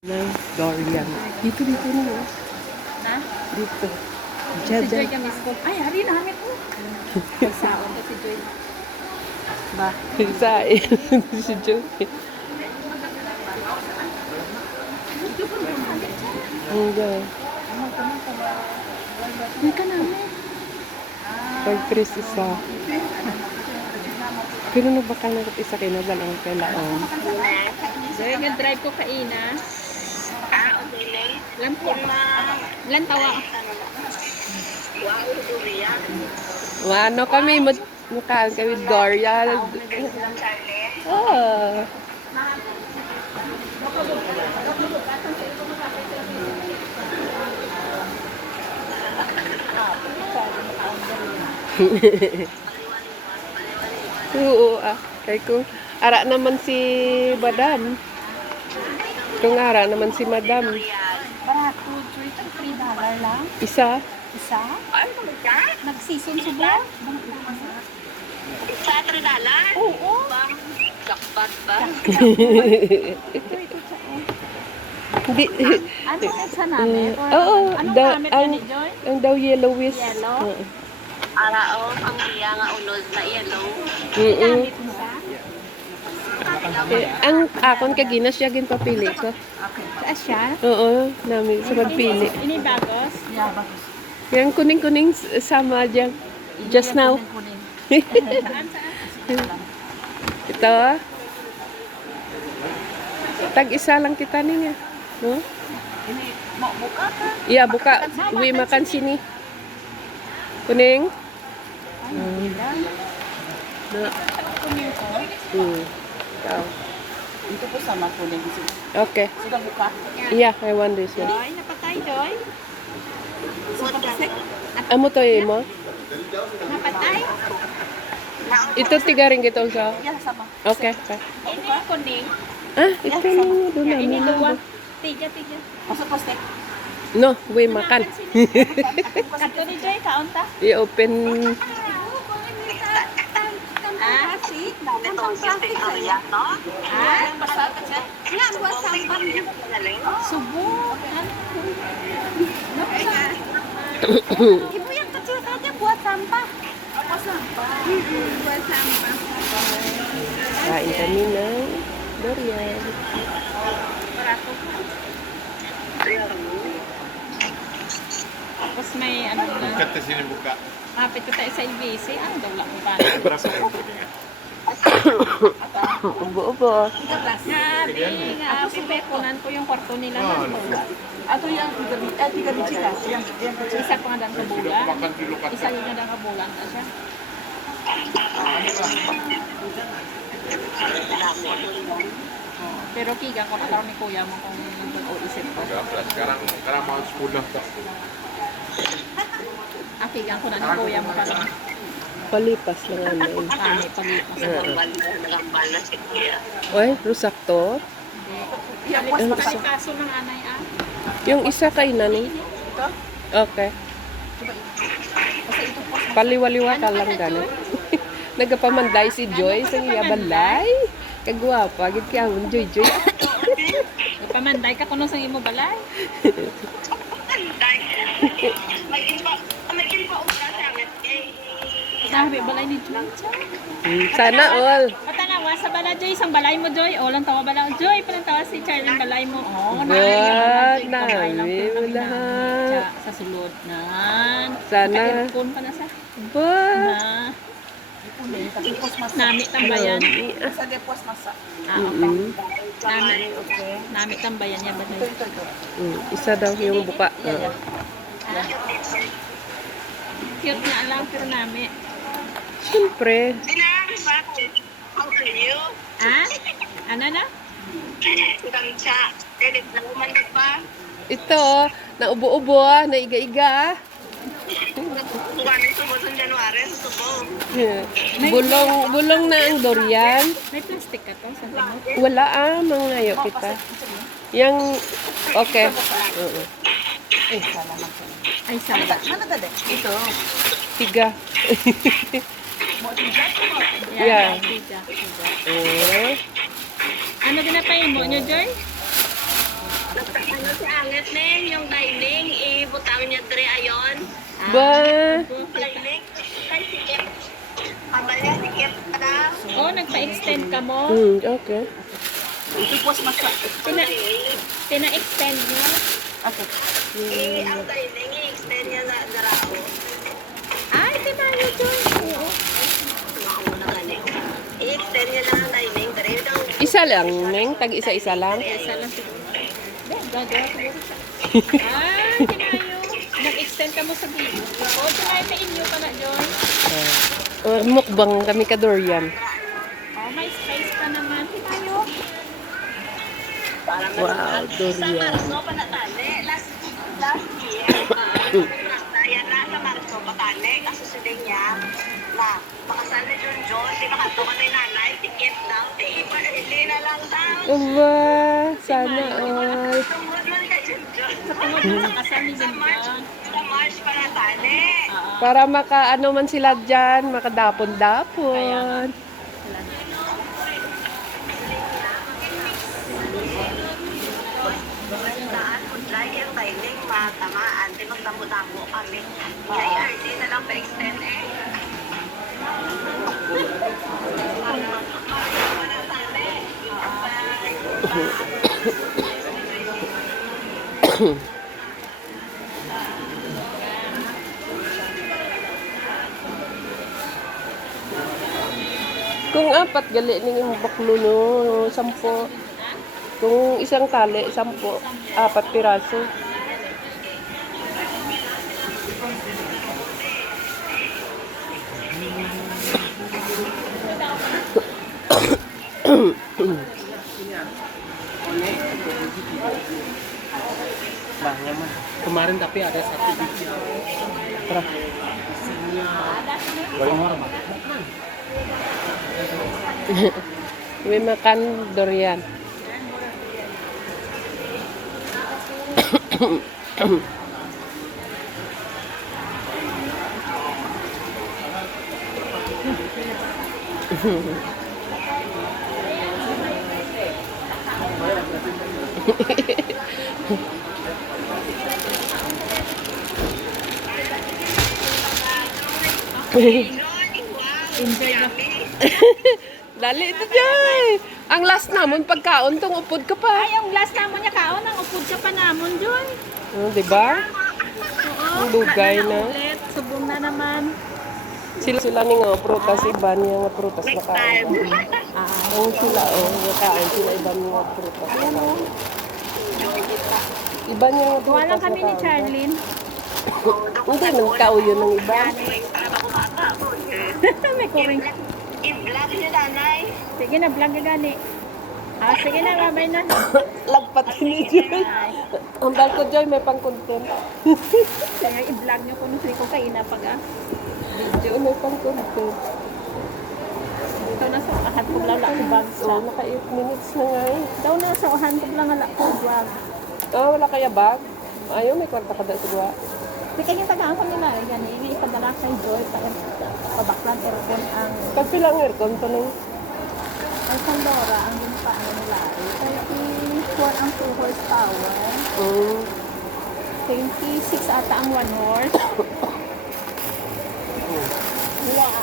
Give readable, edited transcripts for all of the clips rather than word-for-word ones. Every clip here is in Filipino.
Ng Dorian. Dito na. Na? Dito. Si Joy ka misko. Ay, hari na hamit mo. Pagsaon ka si Joy. Ba? Isa si Joy. Enggak. Hindi ka namin. Pag-press isa. Pero nagbakal na isa kayo na lang kailangan. Joy, nag-drive ko kaina. Okay. Lampo. Lantawa. Ano kami, mukhaan kami Dorian. Oh. Oo, kay ko. Ara naman si Madam. Kung ara naman si Madam. Barato, Joy. $3 lang. Isa. Isa? Ay, ka? Nag-season suba? Sa $3? Oo. Bang, jackpot ba? Ito siya. Hindi. Ano ulit sa namin? Oo. Anong da- gamit ang, yan ni Joy? ang daw yellowish. Yellow? Oo. Araw, ang biya nga unod na yellow. Mm-mm. Gamit mo siya? Ang akon kagina siya ginpapili ko. Saan siya? Oo, namin sa pagpili. Ini bagos? Yeah, bagos. Yung kuning-kuning sama dyan. Just now. Saan? Ito. Tag-isa lang kita niya. No? Mau buka ka? Iya, buka. Uwi makan sini. Kuning. Na. Kunin ko. Ikaw. Ito po sama kunin. Okay. Sudah buka? Yeah, I want this one. Joy, napatay Joy? Amo to mo? Napatay? Ito tigaring kita sa. Yeah, sama. Okay. Okay. Ini kuning. Ito na doon Ya, ini namin. dua. Tiga. Masuk plastik. No, uwi makan. Kato ni Joy, kaunta? I-open. Ah, si? Ito ang plastic area, no? Ah, pasal ka siya? Nga, buat sampah. Galing. Subo. Ibu yang kecil saja buat sampah. Apa sampah? Buat sampah. Kain kami ng durian. Barato. Tapos may ano na. Bukat na sini buka. Kapit ko tayo sa LBC. Ano daw lang ba? Berapa harganya? Ubo-ubo. Sabi nga, pipepunan ko yung kwarto nila. Atau yang tiga biji kah? Yang kecil. Isa pa nga dan kabulan. Makan dulu kata. Isa yun na dan kabulan na siya. Pero kiga ko na ni kuya mo kung mag-uisip ko. Sekarang mau 10 kok. Kiga ko na ni kuya mo pa. Palipas lang ano. Kami pag-ipas. Nagambal na si Kuya. Oy, rusak to. Yung kaso ng anay Yung isa kay nani. Okay. Paliwaliwa ka lang gano'n. Nagapamanday si Joy sa iya balay. Kagwapa, gid kaya ang Joy. Pamanday ka kuno sa imo balay. Magin pa usa sa amin. Sabi balay ni Joy. Sana all. Patanawa sa balay Joy, isang balay mo Joy. O lang tawa balay Joy, parang tawa si Charlie ang balay mo. Oh, Good, nami mo lahat. Sa sulod nan. Sana. Ka-earphone pa na sa. Ba? Na. Nami tambayan. Sa depuas masak. Okay. Nami tambayan niya ba Joy? Isa daw yung buka. Cute nga lang pero nami. Siyempre. How are you? Ah? Ano na? Gangsa. Edit na umanda pa. Ito, naubo-ubo, naiga-iga. Tuwanin sa Boston January. Subo. Bulong na ang durian. May plastic ka to sa timot. Wala mangayo kita. Yang, okay. Oo. Salamat. Ay, sala. Mana tadi? Itu. Tiga. Mau tiga? Yeah. Tiga. Oh. Ano ginapay mo nyo, Joy? si Anget Neng, yung dining, ibutang niya dre ayon. Ba? Dining, kay sikip. Kabalya, sikip ka na. Oh, nagpa-extend ka mo? Okay. Ito po mas Pina-extend niya? Okay. Ang dining, i-extend niya na darao. Ay, di ba yun doon? Oo. Makauna gani. I-extend niya lang ang dining, dre. Isa lang, Neng? Tag-isa-isa lang? Isa lang siguro. Gagawa siguro siya. Ah, tinayo. Nag-extend ka mo sa video. Oo, tinayo na inyo pa na, Joy. Mukbang kami ka Dorian. Oh, may space pa naman. Tinayo. Wow, Sa Dorian. Marso pa natali. Last year, yan na sa Marso pa tali. Kasusunod niya na makasal na John. Di ba kanto ka tayo nanay? Ticket daw. Hindi na lang daw. Aba, sana all. Tungod lang kay John. Sa tungod sa kasal ni Sa March, John. sa March pa natali. Para makaano man sila dyan, makadapon-dapon. Daan, kudlay yung timing, matamaan. Di magdamo-damo kami. Kaya hindi na lang pa-extend eh. Kung apat gali ning imong baklo no, 10. Kung isang tali, 10, 4 piraso. Banyak mah. Kemarin tapi ada satu biji. Tara. May makan Dorian. Enjoy na. Dali ito, Joy! Ang last namon pagkaon tong upod ka pa. Ay, ang last namon niya kaon, ang upod ka pa namon, Joy. Oh, di ba? Oo. Ang dugay na. Ulit. Subong na naman. Sila ni nga prutas iba niya nga prutas na Next kain. time. Ang sila nga kain sila iba niya nga prutas na kain. Iba niya nga Kuha prutas lang na kami ni kain. Charlene. Hindi man kauyo ng iba. Para makumata po. May kuring. I-vlog niyo nanay. Sige na, vlog ka gani. Ah, sige na, babay na. Lagpat ni Joy. Ang balko Joy may pang content. Kaya i-vlog niyo kung sino ko kayo na pag Joy may pang content. Ito na sa uhan ko lang ko bag So, sa. naka 8 minutes na nga eh. Daw na sa uhan ko lang ala ko bag. Wala kaya bag? Ayaw, may kwarta ka daw sa duwa. Di kaya tagaan ko nila, gani, nga ipadala kay Joy, pabaklan aircon ang Pagpilang aircon to nung. Sandora, ang yung paano nila. 34 ang 2 horsepower. 26 ata ang 1 horse. Wow!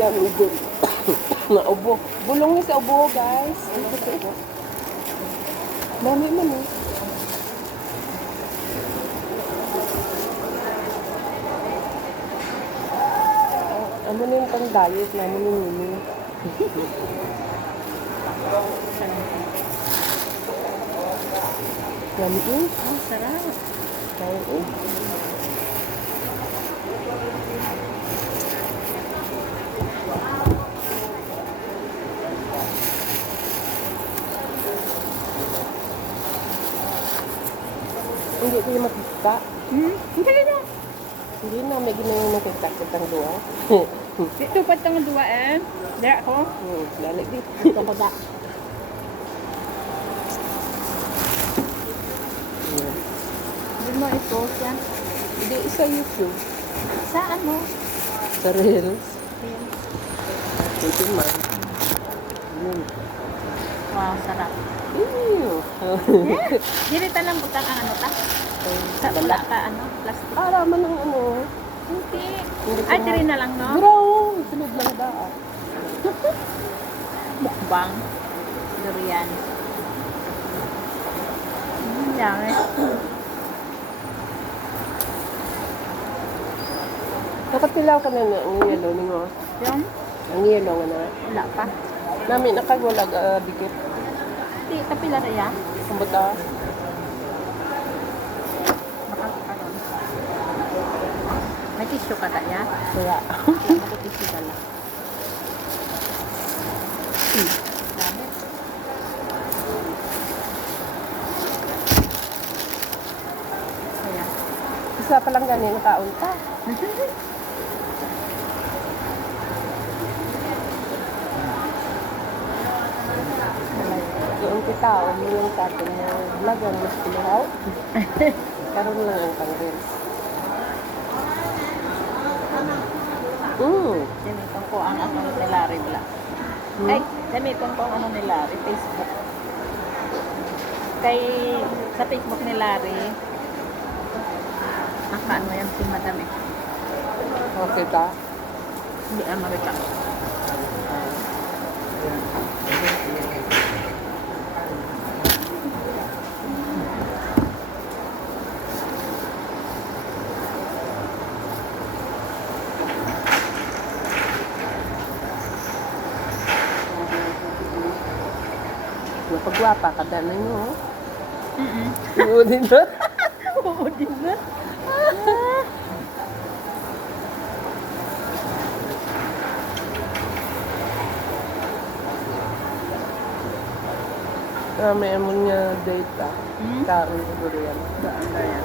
Yan, ubo. Naubo. Bulong ni sa ubo, guys. Mami man eh. Ano na yung pang-diet namin yung mimi? Yummy eh. Ang sarap. Kaya eh. Hindi ko yung makita. Hindi na. Hindi na, may ginawang nakita ang duwa. Dito pa itong dua eh. Dara ko. Lali di. Ito ko da. Hindi mo i-post yan. Hindi, isa YouTube. Sa ano? Sa Reels. Ito man. Wow, sarap. Dirita lang butang ang ano ta? Sa wala ka ano, plastic. Para man ang ano. Hindi. Ay, diri na lang, no? Bro, sunod lang daan. Mukbang. Durian. Dami. Nakatilaw ka na ang yelo ni mo. Yung, Ang yelo nga na. wala pa. Nami nakagulag dikit. Di, kapila na ya. Kumbuta. Makakaroon. May tissue ka ta ya? Kaya. May tissue ka lang. Dami. Kaya. Isa pa lang ganin kaunta. Yung kita, yung tatin na vlog ang mas pilihaw. Karoon lang ang pang-reels. Gamiton ko ang ano ni Larry Black. Ay, gamiton ko ang ano ni Larry, Facebook. Kay, sa Facebook ni Larry, nakaano yan si Madam eh. Okay ta? Hindi Amerika. Napagwapa ka na nyo. Mm-mm. Oo din ba? Oo, di ba? May ammonia data. Karoon ko durian. Saan ba yan?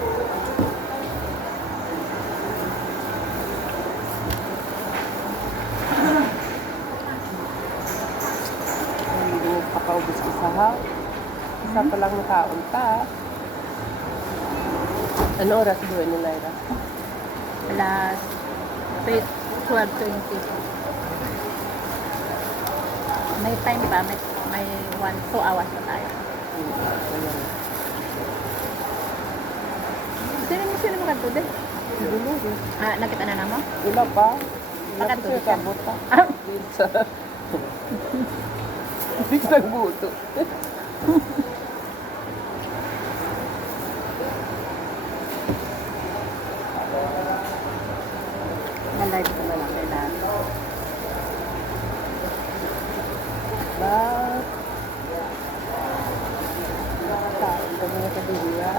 Hindi mo pakaubos ko sa ha. Isa pa lang nakaunta. Ano oras buwan ni Lyra? Alas 12:20. May time pa, may 2 hours pa tayo. Sino mo kanto din? Siguro din. Ah, nakita na namo? Wala pa. Wala pa Bakit siya hindi ka? kabot pa. Ah, Pizza. Pizza guto. na-live ko na lang kay Larry. But, kain kami na sa biya.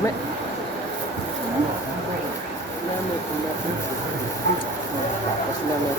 May namin tapos namin